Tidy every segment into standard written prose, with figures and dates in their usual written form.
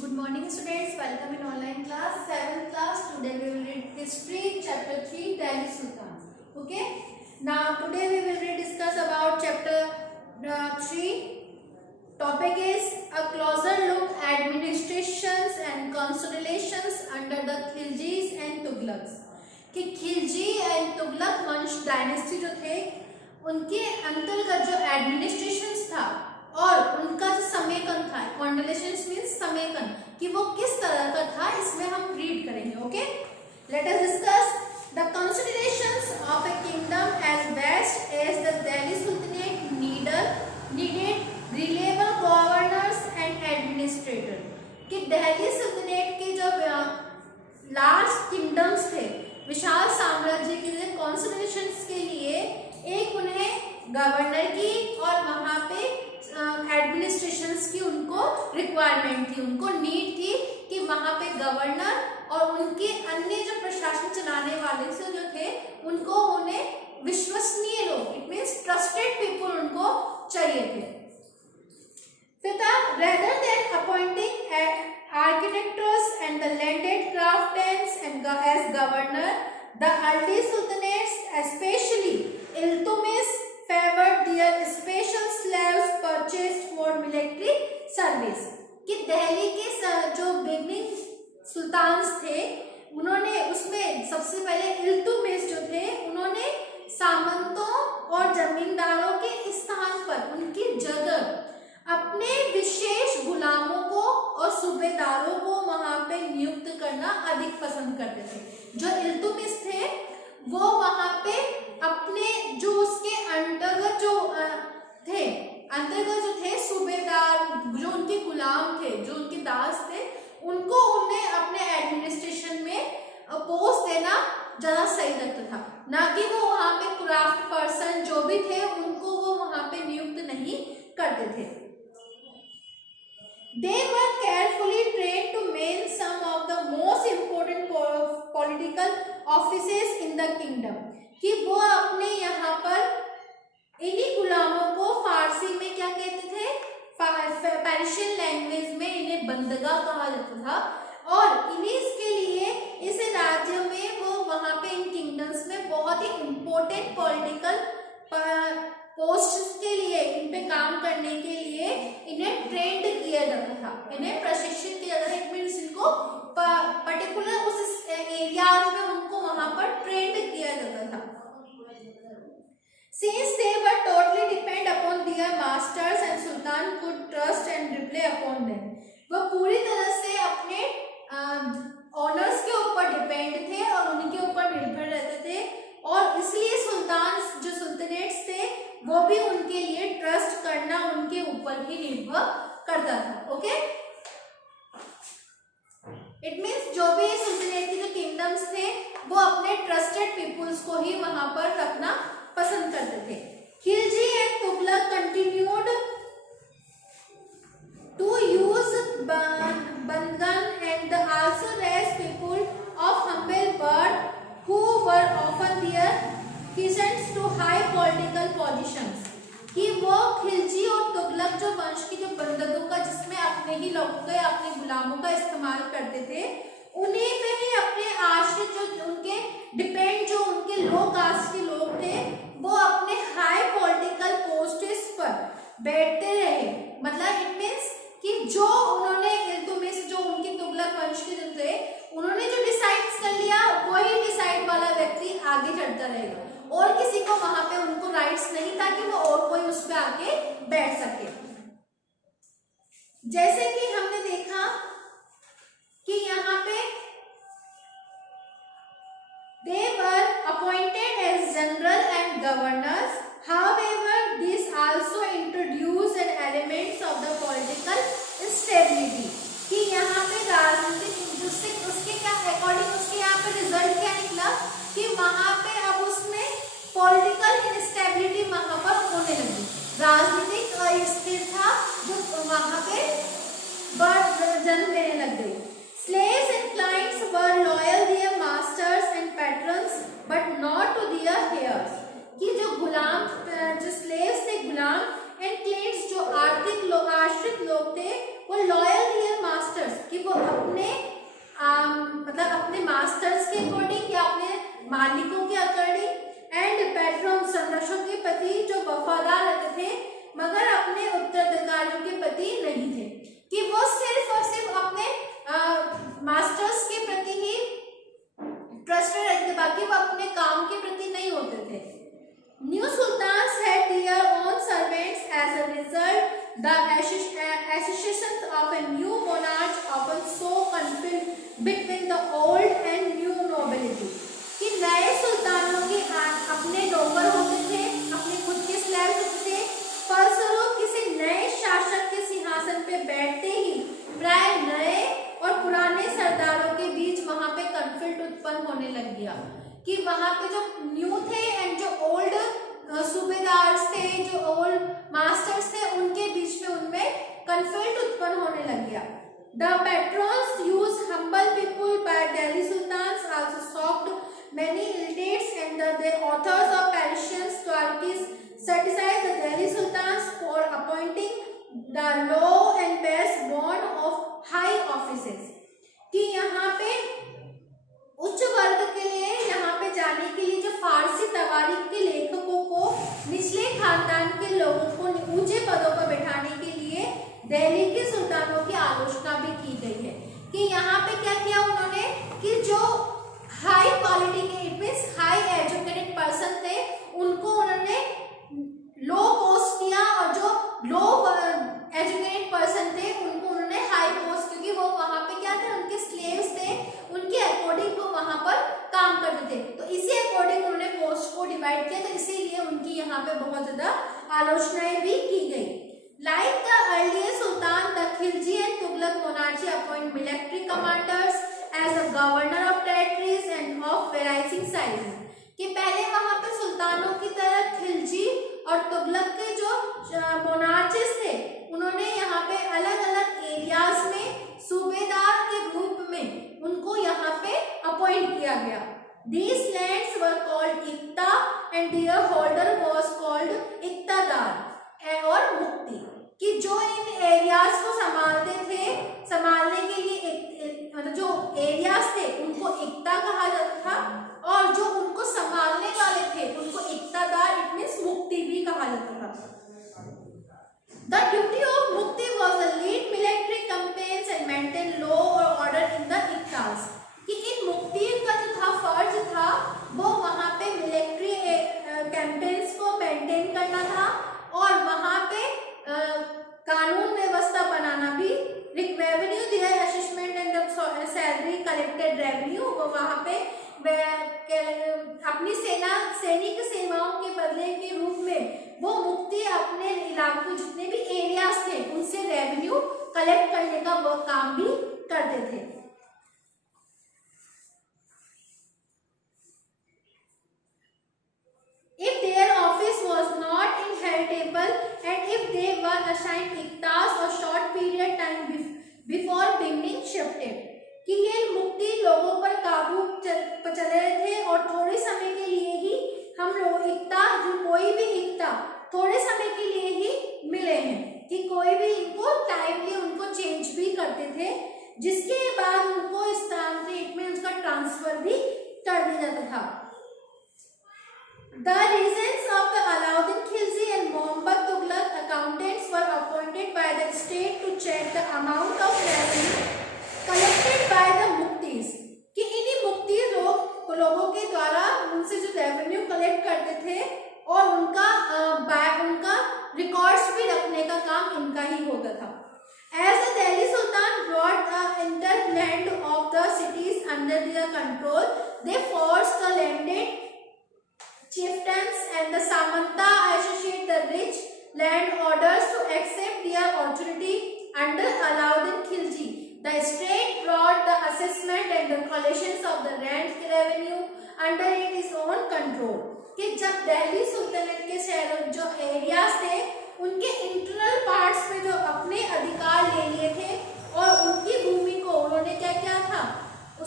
Good morning students, welcome in online class, 7th class. Today we will read history chapter 3, Delhi Sultans. Okay, now today we will discuss about chapter 3. Topic is a closer look at administrations and consolidations under the Khiljis and Tughlaqs. कि Khilji and Tughlaq वंश dynasty जो थे उनके अंतर्गत जो administration था और उनका जो समेकन था, कॉन्डोलेशंस मींस समेकन, कि वो किस तरह का था, इसमें हम रीड करेंगे. Okay, let us discuss the considerations of a kingdom as vast as the Delhi sultanate needed reliable governors and administrator. कि दिल्ली सुल्तानेट के जो लार्ज किंगडम्स थे, विशाल साम्राज्य के लिए कॉन्सिडरेशंस के लिए एक उन्हें गवर्नर की और वहां पे एडमिनिस्ट्रेशंस की उनको रिक्वायरमेंट थी, उनको नीड थी कि वहां पे गवर्नर और उनके अन्य जो प्रशासन चलाने वाले से जो थे उनको उन्हें विश्वसनीय लोग, इट मींस ट्रस्टेड पीपल उनको चाहिए थे. फिर था rather than appointing architects and the landed craftsmen and as governor, the early sultanates, especially Iltutmish, favored their special slaves purchased for military service. कि दिल्ली के जो बिगनिंग सुल्तान्स थे उन्होंने उसमें सबसे पहले इल्तुतमिश जो थे उन्होंने सामंतों और जमींदारों के स्थान पर उनकी जगह अपने विशेष गुलामों को और सूबेदारों को वहां पे नियुक्त करना अधिक पसंद करते थे. जो इल्तुतमिश थे वो वहां पे अपने जो उसके अंतर्गत जो थे सूबेदार, जो उनके गुलाम थे, जो उनके दास थे, उनको उन्हें अपने एडमिनिस्ट्रेशन में पोस्ट देना ज्यादा सही लगता था, ना कि वो वहां पे क्राफ्ट पर्सन जो भी थे उनको वो वहां पे नियुक्त नहीं करते थे. They were carefully trained to man some of the most important political offices in the kingdom. कि वो अपने यहाँ पर इन्हीं गुलामों को फारसी में क्या कहते थे, पर्शियन लैंग्वेज में इन्हें बंदगा कहा जाता था, और इन्हीं के लिए इस राज्य में वो वहाँ पे इन किंगडम्स में बहुत ही इम्पोर्टेंट पॉलिटिकल पोस्ट के लिए, इन पे काम करने के लिए इन्हें ट्रेंड किया जाता था, इन्हें प्रशिक्षित किया जाता था. इट मींस इनको पर्टिकुलर उस एरियाज में उनको वहां पर ट्रेंड किया जाता था. Since they were totally depend upon their masters and Sultan could trust and rely upon them. वह पूरी तरह से अपने ऑनर्स के ऊपर डिपेंड थे और उनके ऊपर निर्भर रहते थे, और इसलिए सुल्तान जो सुल्तानेट्स थे वो भी उनके लिए ट्रस्ट करना उनके ऊपर ही निर्भर करता था. ओके, इट मींस जो भी सुल्तानेट के जो किंगडम्स थे वो अपने ट्रस्टेड पीपल्स को ही वहां पर रखना पसंद करते थे. Khilji and Tughlaq continued to use बंधन and also raise people of humble birth who were often their peasants to high political positions. कि वो खिलजी और तुगलक जो वंश की जो बंदकों का, जिसमें अपने ही लोगों का या अपने गुलामों का इस्तेमाल करते थे, उन्हीं पे ही अपने आश्रित जो उनके डिपेंड जो उनके लो कास्ट के लोग थे वो अपने हाई पॉलिटिकल पोस्ट्स पर बैठते रहे. मतलब इट मीन्स कि जो उन्होंने इल्तुतमिश जो उनके तुगलक वंश के जो थे उन्होंने जो डिसाइड कर लिया वही डिसाइड वाला व्यक्ति आगे चढ़ता रहेगा, और किसी को वहां पे उनको राइट्स नहीं था कि वो और कोई उस पे आके बैठ सके. जैसे कि हमने देखा कि यहाँ पे they were appointed as general and governors. However, this also introduced an elements of the political instability. कि यहाँ पे राजनीतिक उसके क्या अकॉर्डिंग उसके यहाँ पे रिजल्ट क्या निकला कि वहां पे अब उसमें पॉलिटिकल इंस्टेबिलिटी वहां पर होने लगी, राजनीतिक अस्थिरता जो वहां पे जन्म लेने लग गई. Slaves and clients were loyal their masters and patrons but not to their heirs. कि जो गुलाम जो स्लेव्स थे, गुलाम एंड क्लाइंट्स जो आर्थिक लोग, आश्रित लोग थे, वो लॉयल their masters वो अपने मतलब अपने मास्टर्स के अकॉर्डिंग या अपने मालिकों के अकॉर्डिंग एंड पैट्रन संरक्षकों के प्रति जो वफादार रहते थे मगर अपने उत्तराधिकारियों के प्रति नहीं थे, कि वो सिर्फ और सिर्फ अपने मास्टर्स के प्रति ही ट्रस्टेड रहते थे, बाकी वो अपने काम के प्रति नहीं होते थे। New sultans had their own servants. As a result, the associations of a new monarch often saw conflict between the old and new nobility. कि नए सुल्तानों के अपने नौकर होते थे, अपने खुद के स्लेव्स होते थे, फलस्वरूप किसी नए शासक के सिंहासन पे बैठते ही प्राय नए और पुराने सरदारों के बीच वहां पे कॉन्फ्लिक्ट उत्पन्न होने लग गया, कि वहां पे जो न्यू थे एंड जो ओल्ड सूबेदार थे, जो ओल्ड मास्टर्स थे, उनके बीच में उनमें कॉन्फ्लिक्ट उत्पन्न होने लग गया। The patrons used humble people by Delhi sultans also shocked many elites and the authors of Persian stories criticized the Delhi sultans for appointing the low and best born of high offices. कि यहाँ पे उच्च वर्ग के लिए यहाँ पे जाने के लिए जो फारसी तवारीख के लेखकों को निचले खानदान के लोगों को ऊंचे पदों पर बैठाने के लिए दिल्ली के सुल्तानों की आलोचना भी की गई है, कि यहाँ पे क्या किया उन्होंने कि जो हाई क्वालिटी के it means high educated person थे उनको उन्होंने लो पोस्ट किया, और जो लो एजुकेटेड पर्सन थे उनको उन्होंने हाई पोस्ट, क्योंकि वो वहां पे क्या थे, उनके स्लेव्स थे, उनके अकॉर्डिंग वो वहां पर काम करते थे, तो इसी अकॉर्डिंग उन्होंने पोस्ट को डिवाइड किया, तो इसीलिए उनकी यहाँ पे बहुत ज्यादा आलोचनाएं भी की गई। Like the earlier Sultan, the Khilji and Tughlaq monarchy appoint military commanders as a governor of territories and of varying sizes. कि पहले वहां पे सुल्तानों की तरह खिलजी और तुगलक के जो मोनार्चिस थे उन्होंने यहाँ पे अलग अलग एरियाज में सूबेदार के रूप में उनको यहाँ पे अपॉइंट किया गया। These lands were called इक्ता and their holder was called इक्तादार और मुक्ति, कि जो इन एरियाज को संभालते थे, संभालने के लिए मतलब जो एरियाज थे उनको इक्ता कहा जाता था, और जो उनको संभालने वाले थे उनको इक्तादार इट मींस मुक्ति भी कहा जाता था। The duty of Mukti was to lead military campaigns and maintain law or order in the iktas. कि इन मुक्ति का जो था फर्ज था वो वहां पे मिलिट्री कैंपेन्स को मेंटेन करना था, और वहां पे कानून व्यवस्था बनाना भी, रेवेन्यू दिया assessment and the salary collected revenue, वो वहां पे अपनी सैनिक सेवाओं के बदले के रूप में वो मुक्ति अपने इलाकों जितने भी एरियाज थे उनसे रेवेन्यू कलेक्ट करने का वो काम भी करते थे। If their office was not inheritable and if they were assigned iktas or short period time before being shifted, कि ये मुक्ति लोगों पर काबू चले थे और थोड़े समय के लिए ही हम लोग इक्ता, जो कोई भी इक्ता थोड़े समय के लिए ही मिले हैं, कि कोई भी इनको टाइमली उनको चेंज भी करते थे, जिसके बाद उनको स्थानांतरित में उसका ट्रांसफर भी कर दिया जाता था। The regents of the Alauddin Khilji and Muhammad Tughlaq accountants were appointed by the state to check the amount of revenue collected by the muktis, कि इन्हीं मुक्ति लोगों के द्वारा उनसे जो रेवेन्यू कलेक्ट करते थे और उनका रिकॉर्ड्स भी रखने का काम इनका ही होता था। As the Delhi Sultan brought the entire land of the cities under their control, they forced the landed chieftains and the Samanta associate the rich landowners to accept their authority under Alauddin Khilji. The state brought the assessment and the collections of the rent revenue under its own control. कि जब Delhi sultanate के शहरों जो areas थे उनके internal parts में जो अपने अधिकार ले लिए थे और उनकी भूमि को उन्होंने क्या किया था,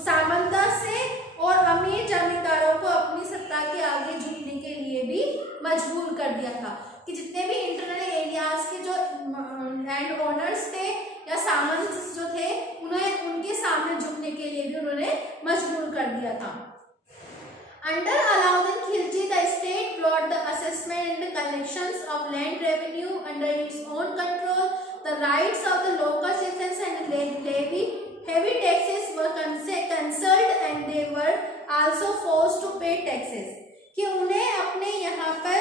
सामंता से और अमीर जमींदारों को अपनी सत्ता के आगे झुकने के लिए भी मजबूर कर दिया था, कि जितने भी इंटरनल एरियाज के जो लैंड ओनर्स थे या सामंत जो थे उन्हें कर दिया था। Under Alauddin Khilji, the state brought the assessment and collections of land revenue under its own control. The rights of the local citizens and levy heavy taxes were cancelled and they were also forced to pay taxes. कि उन्हें अपने यहाँ पर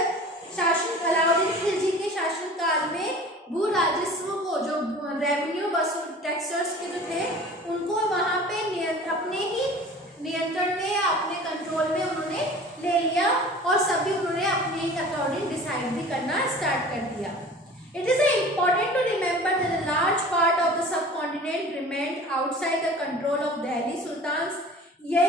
शासन अलाउद्दीन खिलजी के शासनकाल में भू राजस्व को जो रेवेन्यू वसूल टैक्सर्स के जो थे उनको वहाँ पे अपने ही नियंत्रण में या अपने कंट्रोल में उन्होंने ले लिया और सभी उन्होंने अपने अकॉर्डिंग डिसाइड भी करना स्टार्ट कर दिया। It is important to remember that a large part of the subcontinent remained outside the control of Delhi Sultans. ये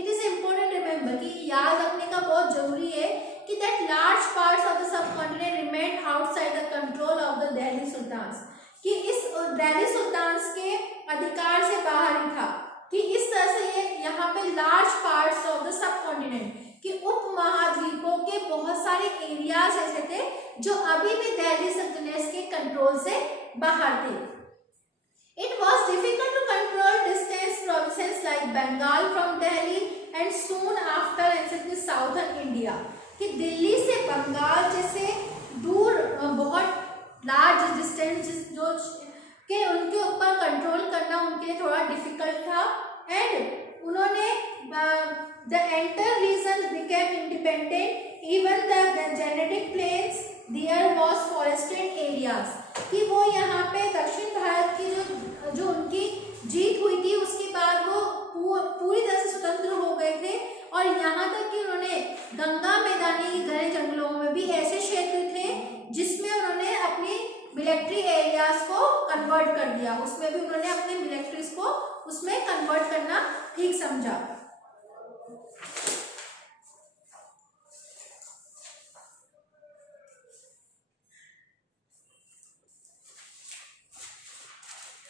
it is important to remember कि याद रखने का बहुत जरूरी है कि that large parts of the subcontinent remained outside the control of the Delhi Sultans, कि इस दिल्ली सुल्तान्स के अधिकार से बाहर ही था, कि इस तरह से ये यहाँ पे large parts of the sub continent कि उप महाद्वीपों के बहुत सारे एरियाज ऐसे थे जो अभी भी दिल्ली सल्तनत के कंट्रोल से बाहर थे। It was difficult to control distant provinces like Bengal from Delhi and soon after and southern India, कि दिल्ली से बंगाल जैसे दूर बहुत लार्ज डिस्टेंस जो कि उनके ऊपर कंट्रोल करना उनके लिए थोड़ा डिफिकल्ट था। एंड उन्होंने the entire region became independent, even the Gangetic plains there was forested areas, कि वो यहाँ पे दक्षिण भारत की जो उनकी जीत हुई थी उसके बाद वो पूरी तरह से स्वतंत्र हो गए थे और यहाँ तक कि उन्होंने गंगा मैदानी के घने जंगलों में भी ऐसे क्षेत्र थे जिसमें उन्होंने अपनी मिलिट्री एरियाज को कन्वर्ट कर दिया, उसमें भी उन्होंने अपने मिलिट्रीज को उसमें कन्वर्ट करना ठीक समझा।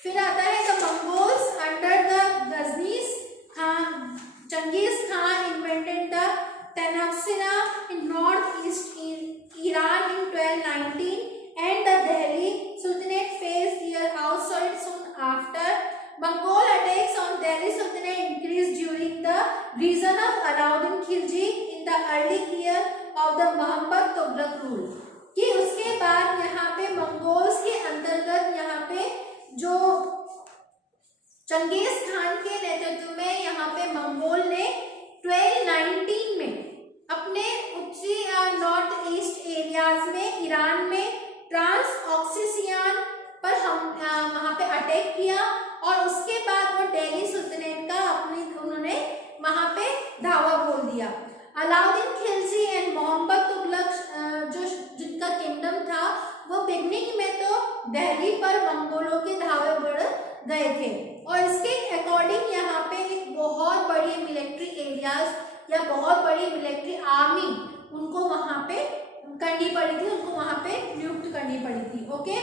फिर आता है the Mongols under the Genghis Khan, Genghis Khan invented the Transoxiana in north east Iran in 1219 and the Delhi Sultanate faced their outside soon after. Mongol attacks on Delhi Sultanate increased during the reign of Alauddin Khilji in the early year of the Muhammad Tughlaq rule, कि उसके बाद यहाँ पे Mongols के अंतर्गत यहाँ पे जो चंगेज खान के नेतृत्व में यहाँ पे मंगोल ने 1219 में अपने उत्तरी नॉर्थ ईस्ट एरियाज में ईरान में ट्रांस ऑक्सीसियान पर हम वहाँ पे अटैक किया और उसके बाद वो दिल्ली सुल्तानेट का उन्होंने वहाँ पे धावा बोल दिया। अलाउद्दीन खिलजी एंड मोहम्मद तुगलक जो जिनका किंगडम था वो बिगनिंग में तो दिल्ली पर मंगोलों के धावे बढ़ गए थे और इसके अकॉर्डिंग यहाँ पे एक बहुत बड़ी मिलिट्री एरियाज या बहुत बड़ी मिलिट्री आर्मी उनको वहाँ पे करनी पड़ी थी, उनको वहां पे नियुक्त करनी पड़ी थी। ओके,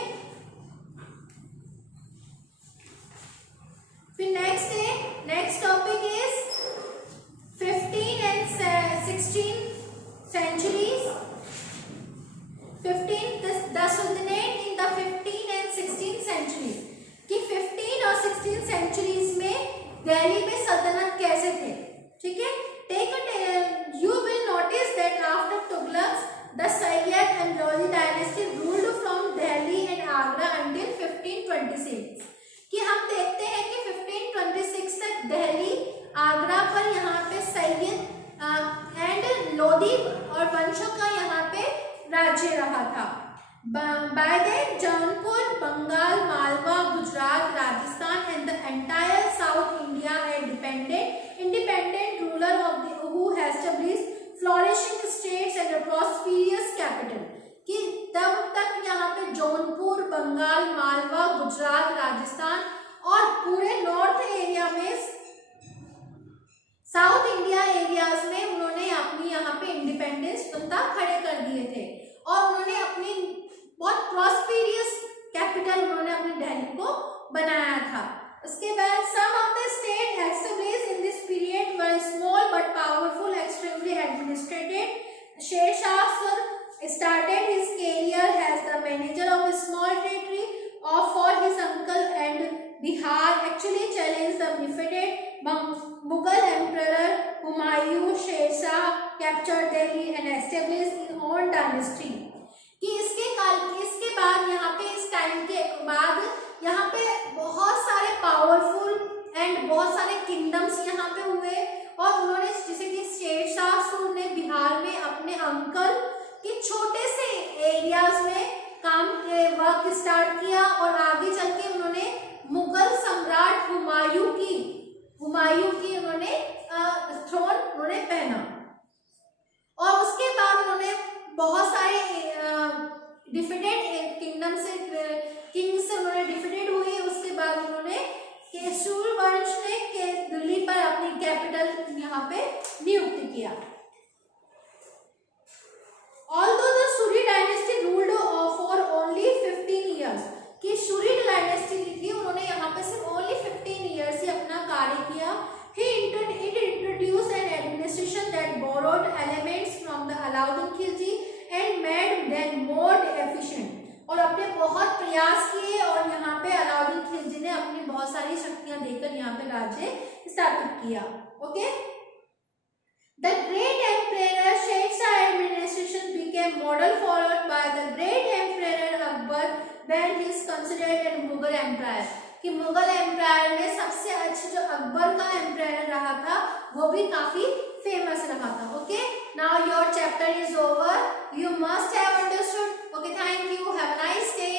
फिर next topic is 15 and 16 centuries. 15 the Sultanate in the 15 and 16 centuries, कि 15 और 16 centuries में दिल्ली में सल्तनत कैसे थे। ठीक है, you will notice that after Tughlaqs the Sayyid and Lodi dynasty ruled from Delhi and Agra until 1526, कि हम देखते हैं कि 1526 तक दिल्ली आगरा पर यहाँ पे सैयद एंड लोधी और वंशों का यहाँ पे राज्य रहा था। By then Jaunpur, Bengal, Malwa, Gujarat, Rajasthan and the entire South India had independent ruler who has established flourishing states and prosperous capital, कि तब तक यहाँ पे जौनपुर, बंगाल, मालवा, गुजरात, राजस्थान और पूरे नॉर्थ एरिया में साउथ इंडिया एरियाज में उन्होंने अपनी यहाँ पे इंडिपेंडेंस स्वतंत्रता खड़े कर दिए थे और उन्होंने अपनी बहुत प्रॉस्पेरियस कैपिटल उन्होंने अपनी दिल्ली को बनाया था। उसके बाद some of the state established in this period were small but powerful, extremely administrated. Sher Shah started his career as the manager of a small territory of for his uncle, and Bihar actually challenged the defeated Mughal Emperor Humayun Sher captured Delhi and established his own dynasty. कि इसके बाद यहाँ पे इस time के बाद यहाँ पे बहुत सारे पावरफुल एंड बहुत सारे किंगडम्स यहाँ पे हुए और उन्होंने जैसे कि शेरशाह सूरी ने बिहार में अपने अंकल के छोटे से एरियाज में वर्क स्टार्ट किया और आगे चल के उन्होंने मुगल सम्राट हुमायूं की उन्होंने थ्रोन उन्होंने पहना और उसके बाद उन्होंने बहुत सारे डिफिडेंट किंग से उन्होंने डिफिडेंट हुए। उसके बाद उन्होंने केशूर वंश ने दिल्ली पर अपनी कैपिटल यहाँ पे नियुक्त किया। Although the Suri dynasty ruled for only 15 years, कि सूरी डायनेस्टी थी उन्होंने यहाँ पे सिर्फ only 15 years ही अपना कार्य किया। It introduced an administration that borrowed elements from the Alauddin Khilji and made them more efficient. और अपने बहुत प्रयास किए और यहाँ पे अलाउद्दीन खिलजी ने अपनी बहुत सारी शक्तियां देकर यहाँ पे राज्य स्थापित किया। Okay, The great emperor Sher Shah administration became model followed by the great emperor Akbar when he is considered a Mughal empire. कि मुगल एम्पायर में सबसे अच्छा जो अकबर का एम्पायर रहा था वो भी काफी फेमस रहा था। Okay, now your chapter is over, you must have understood. Okay, thank you, have a nice day.